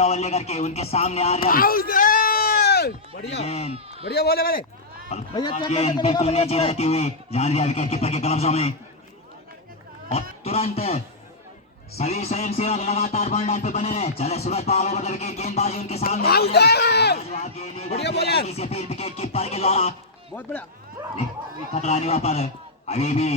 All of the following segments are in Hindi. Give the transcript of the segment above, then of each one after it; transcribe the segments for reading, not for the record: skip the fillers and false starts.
पहला ओवर लेकर के उनके सामने आ रहे हैं। बढ़िया बढ़िया बोले मेरे गेंद बिल्कुल नीचे रहती हुई जान दिया विकेट कीपर के कब्जा में और तुरंत सभी स्वयं सेवक लगातार बॉल लाइन पे बने रहे। चले सूरज पाल ओवर विकेट गेंदबाजी उनके सामने बढ़िया बॉलर विकेट कीपर के द्वारा बहुत बढ़िया खतरा नहीं वहां पर अभी भी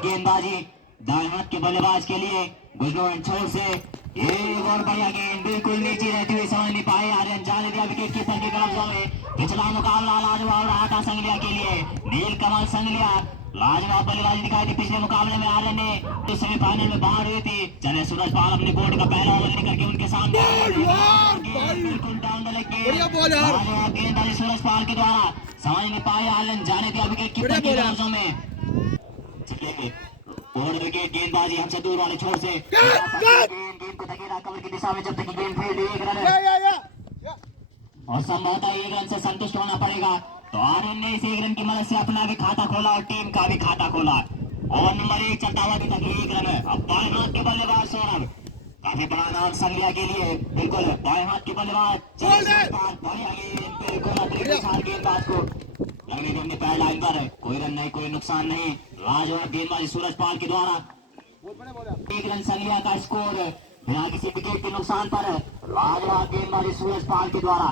गेंदबाजी दाएं हाथ के बल्लेबाज के लिए गुजरात छोर से एक और बढ़िया गेंद बिल्कुल नीचे रहती हुई समझ नहीं पाए आर्यन जाने दिया विकेट कीपर के कब्जा में। पिछला मुकाबला लाजवाब रहा था संगलिया के लिए। नील कमल संगलिया लाजवाब बल्लेबाजी दिखाई थी पिछले मुकाबले में आर्यन ने तो सेमीफाइनल में बाहर हुई थी। चले सूरज पाल अपने कोर्ट का पहला ओवर लेकर के उनके सामने बिल्कुल डाउन द लेग गेंद सूरज पाल के द्वारा समझ नहीं पाए आर्यन जाने दिया विकेट कीपर के कब्जा में। चलेंगे और विकेट गेंदबाजी हमसे दूर वाले छोर से गेंद को धकेला कवर की दिशा में जब तक गेंद फील्ड एक रन है और संभवतः एक रन से संतुष्ट होना पड़ेगा। तो आर्यन ने इस एक रन की मदद से अपना भी खाता खोला और टीम का भी खाता खोला। और नंबर 1 चलता हुआ अभी तक एक रन है। अब बाएं हाथ के बल्लेबाज सौरभ काफी बड़ा नाम संगलिया के लिए बिल्कुल बाएं हाथ के बल्लेबाज गेंदबाज को लगने के अपने पैर लाइन पर कोई रन नहीं कोई नुकसान नहीं। लाजवाब गेंदबाजी सूरज पाल के द्वारा एक रन संगलिया का स्कोर बिना किसी विकेट के नुकसान पर लाजवाब गेंदबाजी सूरज पाल के द्वारा।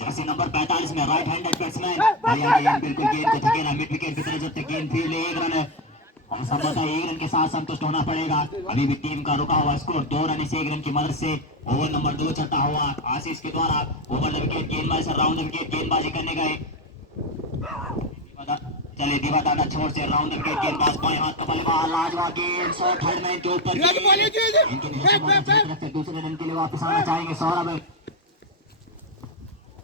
जर्सी नंबर 45 में राइट हैंडेड बैट्समैन बिल्कुल गेंद को धकेला मिड विकेट की तरफ जब तक गेंद फील्ड एक रन और संभवतः एक रन के साथ संतुष्ट होना पड़ेगा। अभी भी टीम का रुका हुआ स्कोर 2 रन इस एक रन की मदद से। ओवर नंबर 2 चलता हुआ आशीष के द्वारा ओवर द विकेट गेंदबाजी राउंड विकेट गेंदबाजी करने गए। चले दीवादाना छोर से राउंड विकेट गेंदबाज बाएं हाथ का बल्लेबाज लाजवाब गेंद शॉट हेडमैन के ऊपर दूसरे रन के लिए वापस आना चाहेंगे सौरभ।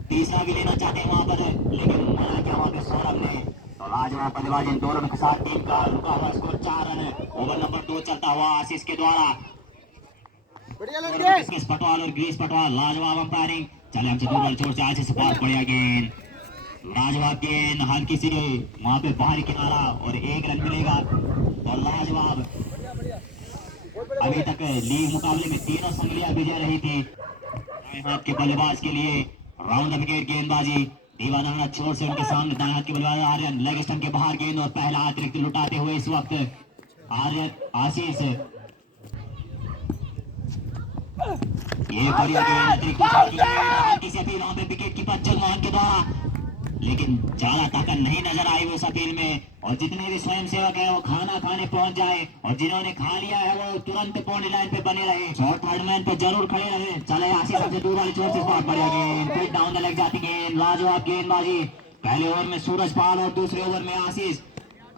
तीसरा भी लेना चाहते हैं वहां पर लेकिन मना किया वहां पे सौरभ ने। तो लाजवाब बल्लेबाज इन दोनों के साथ टीम का रुका हुआ स्कोर 4 रन है। ओवर नंबर 2 चलता हुआ आशीष के द्वारा पटवाल और ग्रीस पटवाल लाजवाब अंपायरिंग। चले हमसे दूर वाले छोर से आशीष से बहुत बढ़िया गेंद लाजवाब गेंद हल्की सी वहां पे बाहरी किनारा और एक रन मिलेगा। और लाजवाब अभी तक लीग मुकाबले में तीनों संगलियां विजय रही थी। हाथ के बल्लेबाज के लिए राउंड विकेट गेंदबाजी दीवाना छोर से उनके सामने दाएं हाथ के बल्लेबाज आर्यन लेग स्टंप के बाहर गेंद और पहला अतिरिक्त लुटाते हुए इस वक्त आर्यन आशीष ये बढ़िया गेंद अतिरिक्त वहां पे विकेट कीपर जगमोहन के द्वारा लेकिन ज्यादा ताकत नहीं नजर आई उस अपील में। और जितने भी स्वयं सेवक है वो खाना खाने पहुंच जाए और जिन्होंने खा लिया है वो तुरंत बाउंड्री लाइन पे बने रहे और थर्ड मैन पे जरूर खड़े रहे। चले आशीष सबसे दूर वाली छोर से बहुत बढ़िया गेंद फिर डाउन द लेग जाती गेंद लाजवाब गेंदबाजी। पहले ओवर में सूरज पाल और दूसरे ओवर में आशीष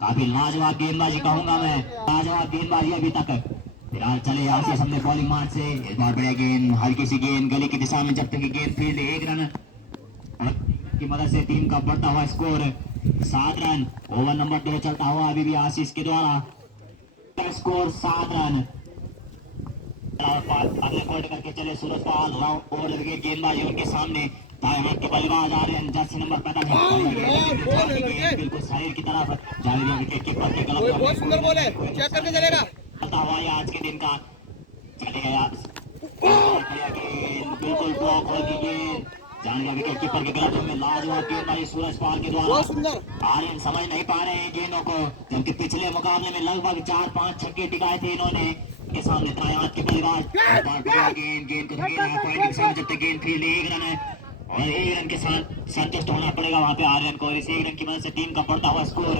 काफी लाजवाब गेंदबाजी कहूंगा मैं लाजवाब गेंदबाजी अभी तक फिलहाल। चले आशीष हमने बॉलिंग मार्च से इस बार बढ़िया गेंद हल्की सी गेंद गली की दिशा में जब तक गेंद फील्ड एक रन की मदद से टीम का बढ़ता हुआ स्कोर 7 रन। ओवर नंबर 2 चलता हुआ अभी भी आशीष के द्वारा स्कोर 7 रन। अगले कोर्ट करके चले सूरज पाल राउंड ओवर विकेट गेंदबाजी उनके सामने दाएं हाथ के बल्लेबाज आ रहे हैं जर्सी नंबर 45 बिल्कुल शरीर की तरफ जाने दिया विकेट कीपर के गलत बहुत सुंदर बॉल है चेक करके चलेगा पता हुआ ये आज के दिन का चले गया बिल्कुल ब्लॉक हो गई गेंद जान गया विकेट कीपर के गलत में लाजवाब गेंदबाजी सूरज पाल के द्वारा। आर्यन समझ नहीं पा रहे हैं गेंदों को जबकि पिछले मुकाबले में लगभग 4-5 छक्के टिकाए थे इन्होंने के सामने दाएं हाथ के बल्लेबाज गेंद को पॉइंट के सामने जब तक गेंद फील्ड एक रन है और एक रन के साथ संतुष्ट होना पड़ेगा वहां पे आर्यन को। इस एक रन की मदद से टीम का बढ़ता हुआ स्कोर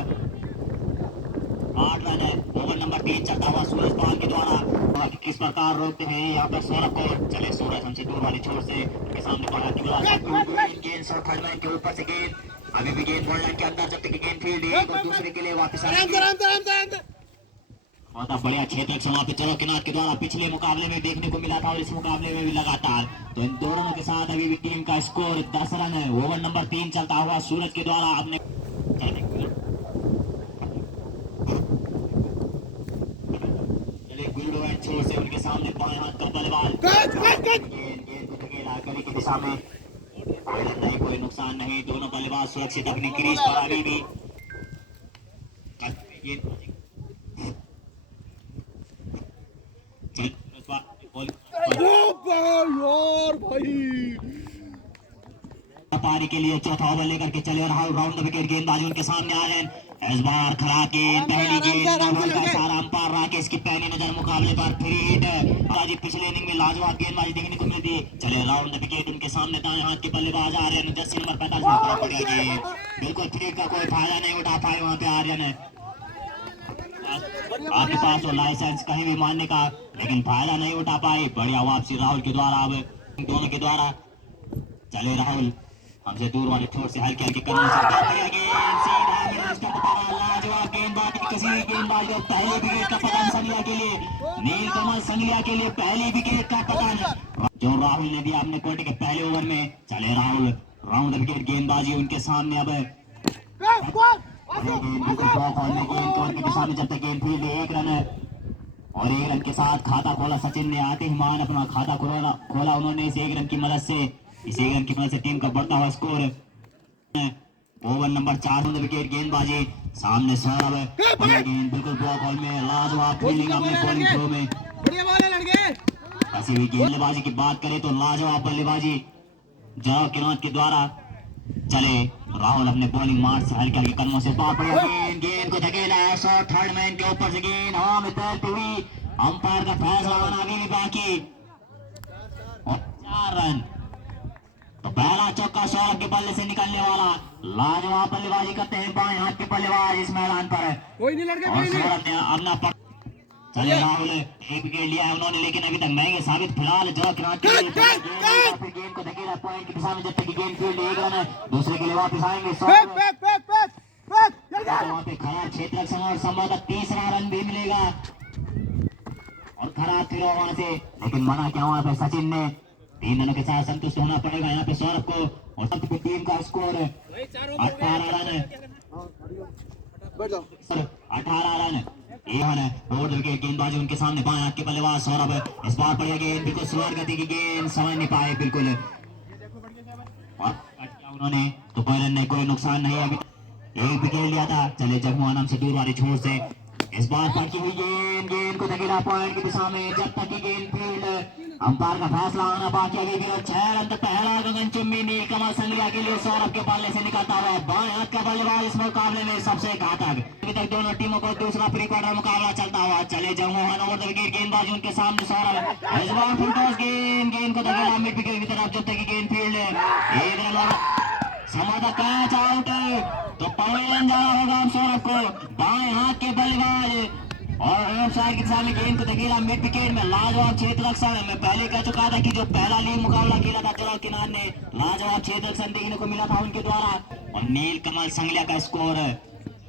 8 रन है। ओवर नंबर 3 चलता हुआ सूरज पाल के द्वारा किस प्रकार रोकते हैं यहाँ पर सौरभ को। चले सूरज हमसे दूर वाली छोर से उनके सामने बाहर की गेंद शॉट हेडमैन के ऊपर से गेंद अभी भी गेंद बॉल लाइन के अंदर जब तक गेंद फील्ड एक और दूसरे के लिए वापस बहुत बढ़िया क्षेत्र से वहां पे चलो किनार के द्वारा पिछले मुकाबले में देखने को मिला था और इस मुकाबले में भी लगातार। तो इन दोनों के साथ अभी भी टीम का स्कोर 10 रन है। ओवर नंबर 3 चलता हुआ सूरज के द्वारा अपने छोर से उनके सामने बाएं हाथ का बल्लेबाज गेंद को धकेला गली की दिशा में कोई रन नहीं कोई नुकसान नहीं। दोनों बल्लेबाज सुरक्षित अपनी क्रीज पर अभी भी यार भाई पारी के लिए चौथा ओवर लेकर के चले राहुल राउंड द विकेट गेंदबाजी उनके सामने आ रहे हैं। इस बार खराब गेंद पहली गेंद राहुल का सारा अंपायर राकेश की पहली नजर मुकाबले पर फ्री हिट। आज पिछले इनिंग में लाजवाब गेंदबाजी देखने को मिलती है। चले राउंड द विकेट उनके सामने दाएं हाथ के बल्लेबाज आ रहे हैं। जर्सी नंबर 45 बिल्कुल थ्री का कोई फायदा नहीं उठा पाए वहां पे आर्यन है। आपके पास वो लाइसेंस कहीं भी मारने का, लेकिन फायदा नहीं उठा पाए। बढ़िया वापसी राहुल के द्वारा, अब दोनों के द्वारा। चले राहुल हमसे दूर वाले छोर से हल्के हल्के कदमों से लाजवाब गेंदबाजी, कसी गेंदबाजी और पहले विकेट का पतन संगलिया के लिए, नीलकमल संगलिया के लिए पहली विकेट का पतन जो राहुल ने दिया अपने कोटे के पहले ओवर में। चले राहुल राउंड विकेट गेंदबाजी उनके सामने। अब सामने जब तक गेंद फील्ड 1 रन है और 1 रन के साथ खाता खोला सचिन ने। आते ही मान अपना खाता खोला उन्होंने इस 1 रन की मदद से। इस 1 रन की मदद से टीम का बढ़ता हुआ स्कोर। ओवर नंबर 4 विकेट गेंदबाजी सामने सौरभ गेंद बिल्कुल ब्लॉक हॉल में। लाजवाब फील्डिंग अपने बॉलिंग थ्रो में। बढ़िया बॉल है लड़के। ऐसी भी गेंदबाजी की बात करें तो लाजवाब बल्लेबाजी जवाब किनात के द्वारा। चले राहुल अपने बॉलिंग मार्च से हल्के हल्के कदमों से गेंद को धकेला है। शॉट थर्ड मैन के ऊपर से गेंद हवा में तैरती हुई। अंपायर का फैसला आना अभी भी बाकी। 4 रन। तो पहला चौका सौरभ के बल्ले से निकलने वाला। लाजवाब बल्लेबाजी करते हैं बाएं हाथ के बल्लेबाज इस मैदान पर। कोई नहीं लड़के, और कोई नहीं। सौरभ ने अपना चले राहुल 1 विकेट लिया है उन्होंने, लेकिन अभी तक महंगे साबित। फिलहाल जो गेंद को धकेला पॉइंट की दिशा में। जब तक गेंद फील्ड 1 रन है, दूसरे के लिए वापस आएंगे। वहाँ पे खराब क्षेत्र रक्षण और संभवतः तीसरा रन भी मिलेगा और खराब फिर वहां से, लेकिन मना क्या वहां पे सचिन ने। 3 रनों के साथ संतुष्ट होना पड़ेगा यहाँ पे सौरभ को। और तब तक टीम का स्कोर 18 रन है। 18 रन ओवर विकेट गेंदबाजी उनके सामने बाएं हाथ के बल्लेबाज सौरभ। इस बार बढ़िया गेंद बिल्कुल स्लोअर गति की गेंद, समझ नहीं पाए बिल्कुल। और उन्होंने तो कोई रन नहीं, कोई नुकसान नहीं। अभी 1 विकेट लिया था। चले जगमोहन हमसे दूर वाली छोर से इस बार पटकी हुई गेंद को धकेला पॉइंट की दिशा में। जब तक की गेंद फील्ड, अंपायर का फैसला आना बाकी। अभी भी 6 रन। पहला गगनचुंबी नीलकमल संगलिया के लिए सौरभ के बल्ले से निकलता हुआ बाएं हाथ का बल्लेबाज इस मुकाबले में सबसे घातक। अभी तक दोनों टीमों को दूसरा प्री क्वार्टर मुकाबला चलता हुआ। चले जगमोहन ओवर द विकेट गेंदबाजी उनके सामने सौरभ। इस बार फुल टॉस गेंद को धकेला मिड विकेट की तरफ। जब तक की गेंद फील्ड 1 रन समाधा कैच आउट है। तो पवेलियन जाना होगा अब सौरभ को। बाएं हाथ के बल्लेबाज और ऑफ साइड की दिशा में गेंद को धकेला मिड विकेट में। लाजवाब क्षेत्र रक्षण। मैं पहले कह चुका था कि जो पहला लीग मुकाबला खेला था जलाल किनार ने, लाजवाब क्षेत्र रक्षण देखने को मिला था उनके द्वारा। और नीलकमल संगलिया का स्कोर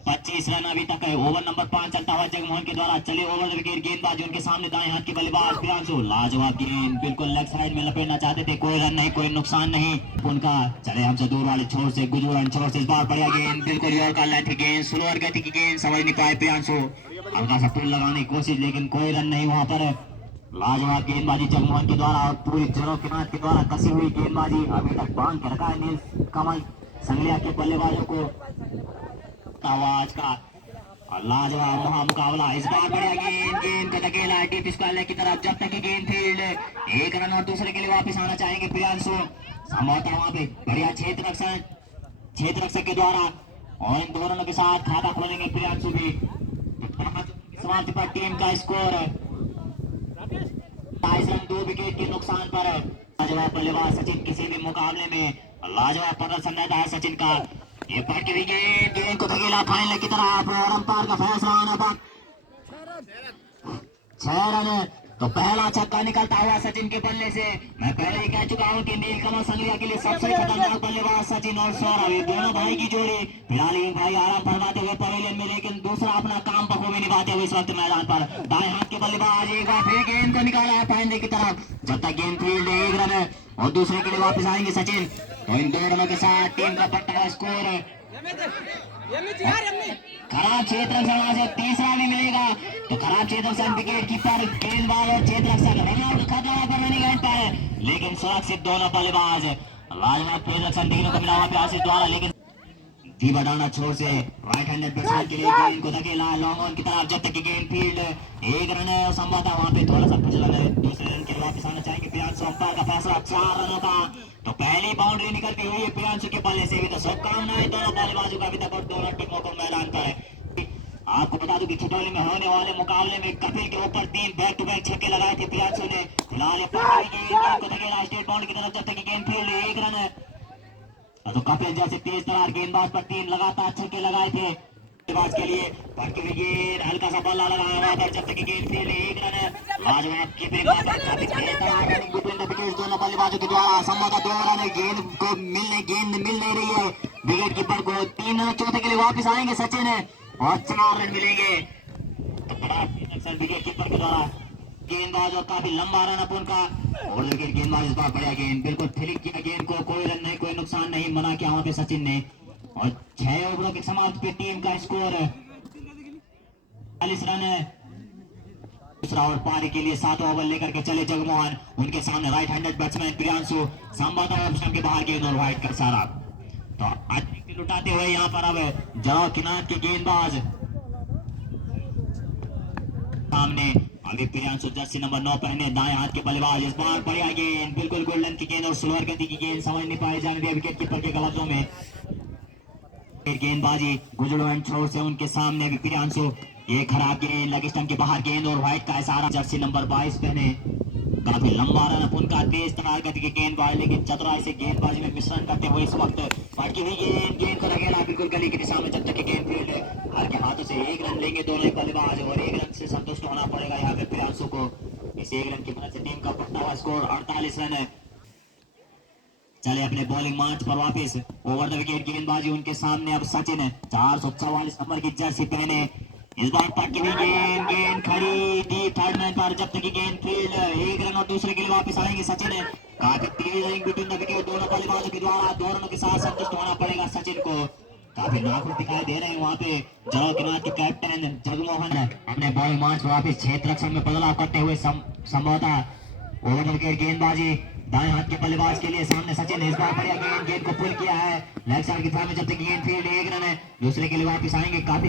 25 रन अभी तक है। ओवर नंबर 5 चलता हुआ जगमोहन के द्वारा। चले ओवर विकेट गेंदबाजी उनके सामने दाएं हाथ के बल्लेबाज प्रियांशु। लाजवाब गेंद बिल्कुल लेग साइड में लपेटना चाहते थे, कोई रन नहीं, कोई नुकसान नहीं उनका। चले हमसे दूर वाले छोर से गुजरान छोर से इस बार बढ़िया गेंद बिल्कुल यॉर्कर लेंथ की गेंद, स्लोअर गति की गेंद, समझ नहीं पाए प्रियांशु। हल्का सा पुल लगाने की कोशिश, लेकिन कोई रन नहीं वहां पर। लाजवाब गेंदबाजी जगमोहन के द्वारा और पूरी जड़ों किनार के द्वारा कसी हुई गेंदबाजी अभी तक बांध के रखा है नीलकमल संगलिया के बल्लेबाजों को। आवाज का लाजवाब मुकाबला। इस बार बढ़िया गेंद को धकेला डीप स्क्वायर की तरफ। जब तक की गेंद फील्ड 1 रन और दूसरे के लिए वापस आना चाहेंगे प्रियांशु। संभवतः वहां पे बढ़िया क्षेत्र रक्षक के द्वारा और इन 2 रनों के साथ खाता खोलेंगे प्रियांशु भी। समाप्ति पर टीम का स्कोर 22 रन 2 विकेट के नुकसान पर। लाजवाब बल्लेबाज सचिन किसी भी मुकाबले में लाजवाब प्रदर्शन रहता है सचिन का। ये पटकी हुई गेंद को धकेला फाइनल की तरफ और अंपायर का फैसला आना बाकी। 6 रन। तो पहला छक्का निकलता हुआ सचिन के बल्ले से। मैं पहले ही कह चुका हूं कि नीलकमल संगलिया के लिए सबसे खतरनाक बल्लेबाज सचिन और सौरभ, ये दोनों भाई की जोड़ी। फिलहाल एक भाई आराम फरमाते हुए पवेलियन में, लेकिन दूसरा अपना काम बखूबी निभाते हुए इस वक्त मैदान पर। दाएं हाथ के बल्लेबाज एक बार फिर गेंद को निकाला है फाइनल की तरफ। जब तक गेंद फील्ड 1 रन है और दूसरे के लिए वापस आएंगे सचिन। तो इन 2 रनों के साथ टीम का बढ़ता हुआ स्कोर। खराब क्षेत्र रक्षण से तीसरा भी मिलेगा। तो खराब क्षेत्र रक्षण विकेट कीपर गेंदबाज और क्षेत्र रक्षण रनआउट खतरा पर नहीं गए पाए, लेकिन सुरक्षित दोनों बल्लेबाज। लाजवाब क्षेत्र रक्षण देखने को मिला वहां पे आशीष द्वारा, लेकिन जी बढ़ाना छोर से राइट हैंडेड बैट्समैन के लिए गेंद को धकेला लॉन्ग ऑन की तरफ। जब तक की गेंद फील्ड 1 रन है और संभवतः वहां पे थोड़ा सा फिसलन है। अंपायर का फैसला 4 रनों का। तो पहली बाउंड्री निकलती हुई है प्रियांशु के बल्ले से भी। तो शुभकामनाएं दोनों बल्लेबाजों का अभी तक और दोनों टीमों को मैदान पर है। आपको बता दूं कि छिटौली में होने वाले मुकाबले में कपिल के ऊपर 3 बैक टू बैक छक्के लगाए थे प्रियांशु ने। फिलहाल गेंद को धकेला स्टेट बाउंड्री की तरफ, जब तक गेंद फील्ड 1 रन है। तो कपिल जैसे तेज तरार गेंदबाज पर 3 लगातार छक्के लगाए थे गेंदबाज के लिए। पटकी हुई गेंद, हल्का सा बल्ला लगाया हुआ था, जब तक गेंद फील्ड 1 रन है। लाजवाब कीपिंग दोनों बल्लेबाजों के द्वारा संभवतः 2 रन है। गेंद मिल नहीं रही है विकेट कीपर को। 3 रन चौथे के लिए वापस आएंगे सचिन और 4 रन मिलेंगे। तो बड़ा विकेट कीपर के द्वारा गेंदबाज और काफी लंबा रन अप उनका। और विकेट गेंदबाज इस बार बढ़िया गेंद, बिल्कुल फ्लिक किया गेंद को, कोई रन नहीं, कोई नुकसान नहीं, मना किया वहां पे सचिन ने। और 6 ओवरों के समाप्त पे टीम का स्कोर 40 रन है। दूसरा ओवर पारी के लिए 7 ओवर लेकर के चले जगमोहन। उनके सामने राइट हैंडेड बैट्समैन प्रियांशु, संभवतः ऑप्शन के बाहर गेंद और वाइड का इशारा। तो अतिरिक्त लुटाते हुए यहाँ पर अब जराव किनार के गेंदबाज सामने। अभी प्रियांशु जर्सी नंबर 9 पहने दाएं हाथ के बल्लेबाज। इस बार बढ़िया गेंद, बिल्कुल गोल्डन की गेंद और स्लोअर गति की गेंद, समझ नहीं पाई जाने दिया विकेट कीपर के गलतों में। गेंदबाजी गुजड़ो एंड छोर से उनके सामने अभी प्रियांशु। ये खराब गेंद, लेग स्टंप के बाहर गेंद और व्हाइट का इशारा। जर्सी नंबर 22 पहने, काफी लंबा रन अप उनका, तेज तरार गति के गेंदबाज, लेकिन चतुराई से गेंदबाजी में मिश्रण करते हुए इस वक्त पटकी हुई गेंद को रखेला बिल्कुल गली की दिशा में, जब तक गेंद फील्ड है। हल्के हाथों से 1 रन लेंगे दोनों ही बल्लेबाज और 1 रन से संतुष्ट होना पड़ेगा यहाँ पे प्रियांशु को। इस 1 रन की मदद से टीम का बढ़ता हुआ स्कोर 48 रन है। चले अपने बॉलिंग मार्च पर वापस। ओवर द विकेट गेंदबाजी उनके सामने अब सचिन 444 नंबर की जर्सी पहने। इस बार पटकी हुई गेंद खड़ी डी थर्ड मैन पर, जब तक गेंद फील्ड 1 रन और दूसरे के लिए वापस आएंगे सचिन। काफी तेज रनिंग बिटवीन द विकेट दोनों बल्लेबाजों के द्वारा, दोनों के साथ संतुष्ट होना पड़ेगा सचिन को। काफी नाखुश दिखाई दे रहे हैं वहाँ पे जराव किनार के कैप्टन जगमोहन अपने बॉलिंग मार्च वापस क्षेत्र रक्षण में बदलाव करते हुए संभवतः ओवर द विकेट गेंदबाजी दाएं हाथ के बल्लेबाज के लिए सामने सचिन। इस बार बढ़िया गेंद को पुल किया है लेग साइड की तरफ में, जब तक गेंद फील्ड 1 रन है, दूसरे के लिए वापस आएंगे काफी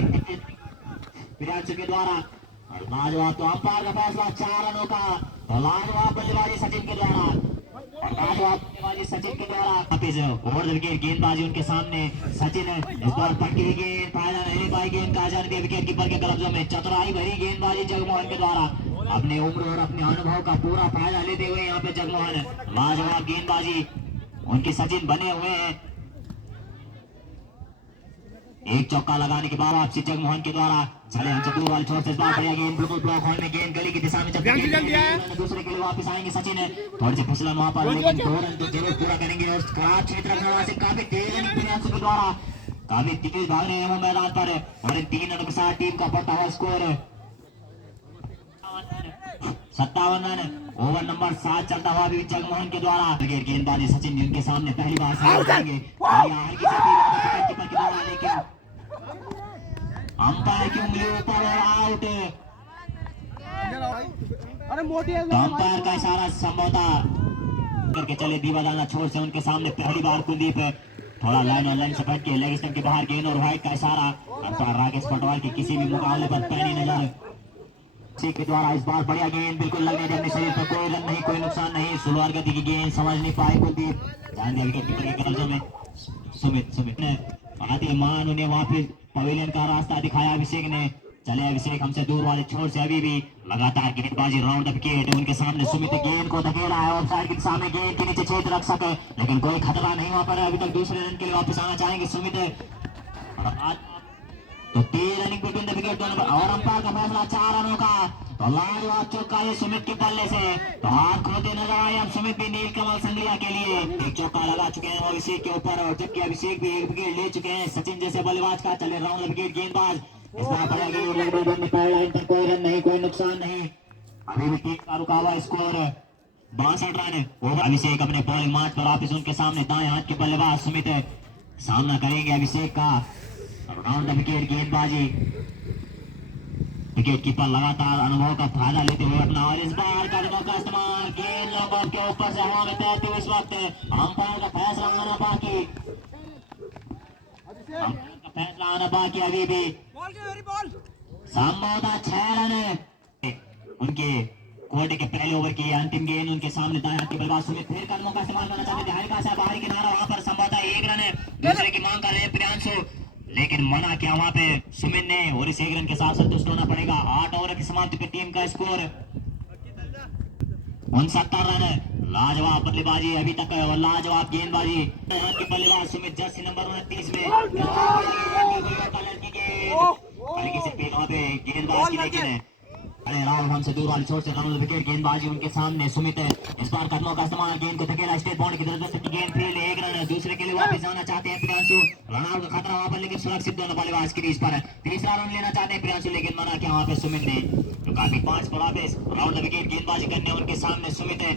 प्रियांशु के द्वारा। और लाजवाब, तो अंपायर का फैसला 4 रनों का। तो लाजवाब बल्लेबाजी सचिन के द्वारा, और लाजवाब बल्लेबाजी सचिन के द्वारा। वापस ओवर द विकेट गेंदबाजी उनके सामने सचिन। इस बार पटकी हुई गेंद, फायदा नहीं पाई गेंद का, जाने दिया विकेट कीपर के कब्जों में। चतुराई भरी गेंदबाजी जगमोहन के द्वारा, अपने उम्र और अपने अनुभव का पूरा फायदा लेते हुए यहाँ पे जगमोहन लाजवाब गेंदबाजी उनके सचिन बने हुए हैं। एक चौका लगाने के बाद वापसी जगमोहन के द्वारा। चले हम चतुर वाले छोर से, इस बार बढ़िया गेंद, बिल्कुल ब्लॉक होल में गेंद गली की दिशा में, दूसरे के लिए वापस आएंगे सचिन। थोड़ी सी फिसलन वहां पर, लेकिन 2 रन तो जरूर पूरा करेंगे। और खराब क्षेत्र रखने से काफी तेज रनिंग प्रियांशु के द्वारा, काफी तेज भाग रहे हैं वो मैदान पर। और इन 3 रनों के साथ टीम का बढ़ता हुआ स्कोर 57 रन। ओवर नंबर 7 चलता हुआ अभी जगमोहन के द्वारा। गेंदबाजी सचिन उनके सामने पहली बार लेकिन अंपायर की उंगली ऊपर और आउट। अरे मोटी है अंपायर का इशारा संभवतः करके चले दीवादाना छोर से उनके सामने पहली बार कुलदीप थोड़ा लाइन और लाइन से बैठ के लेग स्टंप के बाहर गेंद और व्हाइट का इशारा। अंपायर राकेश पटवाल की किसी भी मुकाबले पर पैनी नजर के द्वारा। इस बार बढ़िया गेंद, बिल्कुल लगने दे अपने शरीर पर, कोई रन नहीं, कोई नुकसान नहीं। सुलवार गति की गेंद, समझ नहीं पाए कुलदीप, ध्यान दिया विकेट कीपर के कब्जे में। सुमित ने आते मान उन्हें वापस पवेलियन का रास्ता दिखाया अभिषेक ने। चले अभिषेक हमसे दूर वाले छोर से अभी भी लगातार गेंदबाजी राउंड द विकेट उनके सामने। सुमित गेंद को धकेला है ऑफसाइड के सामने, गेंद के नीचे क्षेत्र रख सके, लेकिन कोई खतरा नहीं वहां पर। अभी तक दूसरे रन के लिए वापस आना चाहेंगे सुमित। तो 3 रनिंग बिटवीन द विकेट दोनों, और अंपायर का फैसला 4 रनों का। तो लाजवाब चौका है सुमित के बल्ले से। तो हाथ खोते नजर आए अब सुमित भी नील कमल संगलिया के लिए। एक चौका लगा चुके हैं अभिषेक के ऊपर, और जबकि अभिषेक भी 1 विकेट ले चुके हैं सचिन जैसे बल्लेबाज का। चले राउंड विकेट गेंदबाज, इस बार बढ़िया गेंद, कोई रन नहीं, कोई नुकसान नहीं। अभी भी टीम का रुका हुआ स्कोर 62 रन। अभिषेक अपने बॉलिंग मार्च पर वापिस उनके सामने दाएं हाथ के बल्लेबाज सुमित सामना करेंगे अभिषेक का। राउंड द विकेट गेंदबाजी, विकेट कीपर लगातार अनुभव का फायदा लेते हुए अपना, और इस बार कदमों का इस्तेमाल, गेंद लोगों के ऊपर से हवा में तैरते हुए इस वक्त अंपायर का फैसला आना बाकी, अंपायर का फैसला आना बाकी। अभी भी संभवतः 6 रन उनके कोर्ट के पहले ओवर की अंतिम गेंद उनके सामने दाएं हाथ के बल्लेबाज सुमित फिर कदमों का इस्तेमाल करना चाहते थे, हल्का सा बाहरी किनारा वहां पर संभवतः एक रन है, दूसरे की मांग कर रहे हैं प्रियांशु, लेकिन मना किया वहां पे सुमित ने और इस एक रन के साथ संतुष्ट होना पड़ेगा। 8 ओवर की समाप्ति पे टीम का स्कोर 69 रन है। लाजवाब बल्लेबाजी अभी तक है और लाजवाब गेंदबाजी की बल्लेबाज सुमित जर्सी नंबर 29 में हल्की से पेड़ पे गेंदबाज की, लेकिन अरे राहुल हमसे दूर वाली छोर से राहुल विकेट गेंदबाजी उनके सामने सुमित है, इस बार कदमों का इस्तेमाल, गेंद को धकेला स्टेट बाउंड की तरफ से, गेंद फील्ड एक रन है, दूसरे के लिए वापस जाना चाहते हैं प्रियांशु, रन आउट का खतरा वहां पर लेकिन सुरक्षित दोनों बल्लेबाज क्रीज पर है, तीसरा रन लेना चाहते हैं प्रियांशु लेकिन मना किया वहां पे सुमित ने, तो काफी 5 पर वापस राउंड विकेट गेंदबाजी करने उनके सामने सुमित है,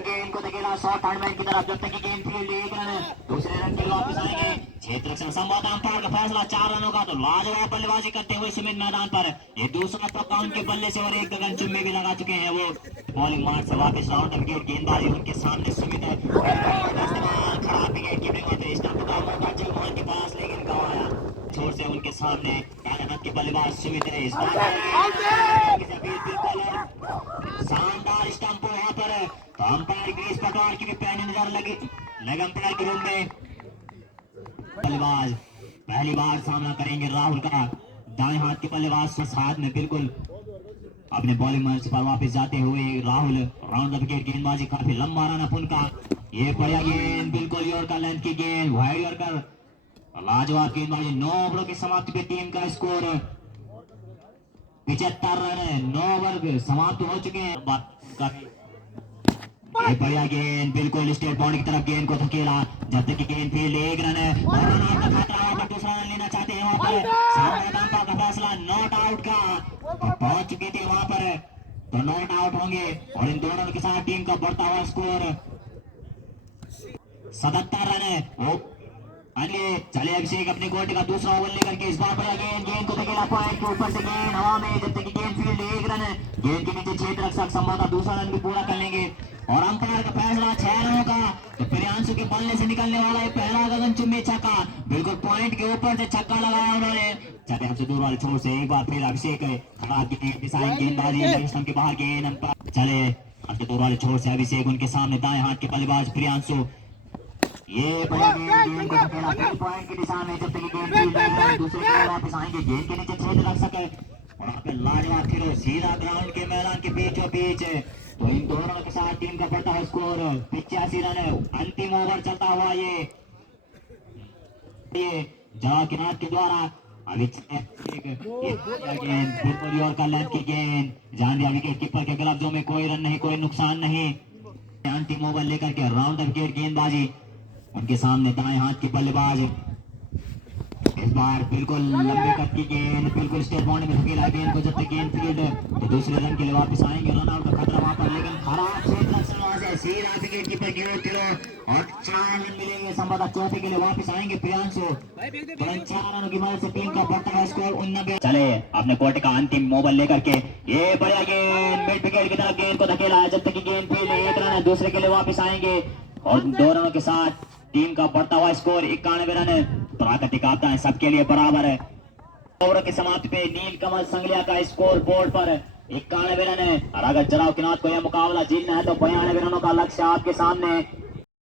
गेंद को धकेला शॉर्ट हैंडमैन की तरफ, जब तक कि गेंद फील्ड एक रन है, दूसरे रन के लिए वापस आएंगे, क्षेत्र रक्षण संभवतः अंपायर का फैसला 4 रनों का, तो लाजवाब बल्लेबाजी करते हुए सुमित मैदान पर, ये दूसरा पक्का उनके बल्ले से और एक गगन चुम्मे भी लगा चुके हैं वो, बॉलिंग मार्क से वापस राउंड विकेट गेंदबाजी उनके सामने सुमित है, खराब विकेट कीपिंग होते स्टंप का मौका चौहान के पास लेकिन गंवाया, छोर से उनके सामने के बल्लेबाज सुमित है, इस बार शानदार स्टंप वहां पर है, तो अंपायर गिरीश पटवार की भी पैनी नजर लगी लेग अंपायर के रूम में, बल्लेबाज पहली बार सामना करेंगे राहुल का, दाएं हाथ के बल्लेबाज साथ में बिल्कुल अपने बॉलिंग मंच पर वापस जाते हुए राहुल, राउंड द विकेट गेंदबाजी काफी लंबा रन अपन का, ये बढ़िया गेंद बिल्कुल यॉर्कर लेंथ की गेंद, वाइड यॉर्कर, लाजवाब गेंदबाजी, 9 ओवरों की समाप्ति पे टीम का स्कोर 75 रन है, 9 ओवर समाप्त हो चुके हैं, ये बढ़िया गेंद बिल्कुल स्टेट बाउंड की तरफ, गेंद को धकेला जब तक कि गेंद फील्ड एक रन है, और रन आउट का खतरा वहां पर, दूसरा रन लेना चाहते हैं वहां पर, सामने अंपायर का फैसला नॉट आउट का, तो पहुंच चुके थे वहां पर, तो नॉट आउट होंगे और इन दोनों के साथ टीम का बढ़ता हुआ स्कोर 77 रन है। वो अगले चले अभिषेक अपने कोर्ट का दूसरा ओवर लेकर के, इस बार बड़ा गेंद को धकेला पॉइंट के ऊपर से, गेंद हवा में, जब तक कि गेंद फील्ड एक रन है, गेंद के नीचे क्षेत्र रक्षक संभवतः दूसरा रन भी पूरा कर लेंगे, और अंपायर का फैसला 6 रनों का, तो प्रियांशु के बल्ले से निकलने वाला है पहला गगन चुम्बी छक्का, बिल्कुल पॉइंट के ऊपर से छक्का लगाया उन्होंने, चले हमसे दूर वाले छोर से एक बार फिर अभिषेक खराब गेंदबाजी स्टंप के बाहर, गेंद अंपायर चले हमसे दूर वाले छोर से अभिषेक, उनके सामने दाएं हाथ के बल्लेबाज प्रियांशु, ये गेंद को धकेला फिर पॉइंट की दिशा में, जब तक गेंद फील्ड दूसरे के वापस आएंगे, गेंद के नीचे क्षेत्र रख सके, और वहां पे लाजवाब फिर सीधा ग्राउंड के मैदान के बीचों बीच, तो इन दोनों के साथ टीम का बढ़ता हुआ स्कोर 85 रन है, अंतिम ओवर चलता हुआ ये जवाब के हाथ के द्वारा अभी गेंद बिल्कुल यॉर्कर लेंथ की गेंद, जान दिया विकेट कीपर के ग्लव्सों में, कोई रन नहीं, कोई नुकसान नहीं, अंतिम ओवर लेकर के राउंड विकेट गेंदबाजी उनके सामने दाएं हाथ के बल्लेबाज, इस बार बिल्कुल लंबे कट की गेंद बिल्कुल स्टेट बाउंड में धकेला गेंद को, जब तक गेंद फील्ड तो दूसरे रन के लिए वापस आएंगे, रन आउट का खतरा वहां पर, लेकिन खराब क्षेत्र रक्षण वहां से सीधा विकेट कीपर की ओर तिरो, और 4 रन मिलेंगे, संभवतः चौथे के लिए वापस आएंगे प्रियांशु, तुरंत 4 रनों की मदद से टीम का बढ़ता हुआ स्कोर 89। चले अपने कोर्ट का अंतिम ओवर लेकर के, ये बढ़िया गेंद मिड विकेट की तरफ, गेंद को धकेला जब तक कि गेंद फील्ड एक रन है, दूसरे के लिए वापस आएंगे, और 2 रनों के साथ टीम का बढ़ता हुआ स्कोर 91 रन है, प्राकृतिक आपदाएं सबके लिए बराबर है, ओवर की समाप्ति पे नील कमल संगलिया का स्कोर बोर्ड पर 91 रन है, और अगर चराव के नाथ को यह मुकाबला जीतना है तो 92 रनों का लक्ष्य आपके सामने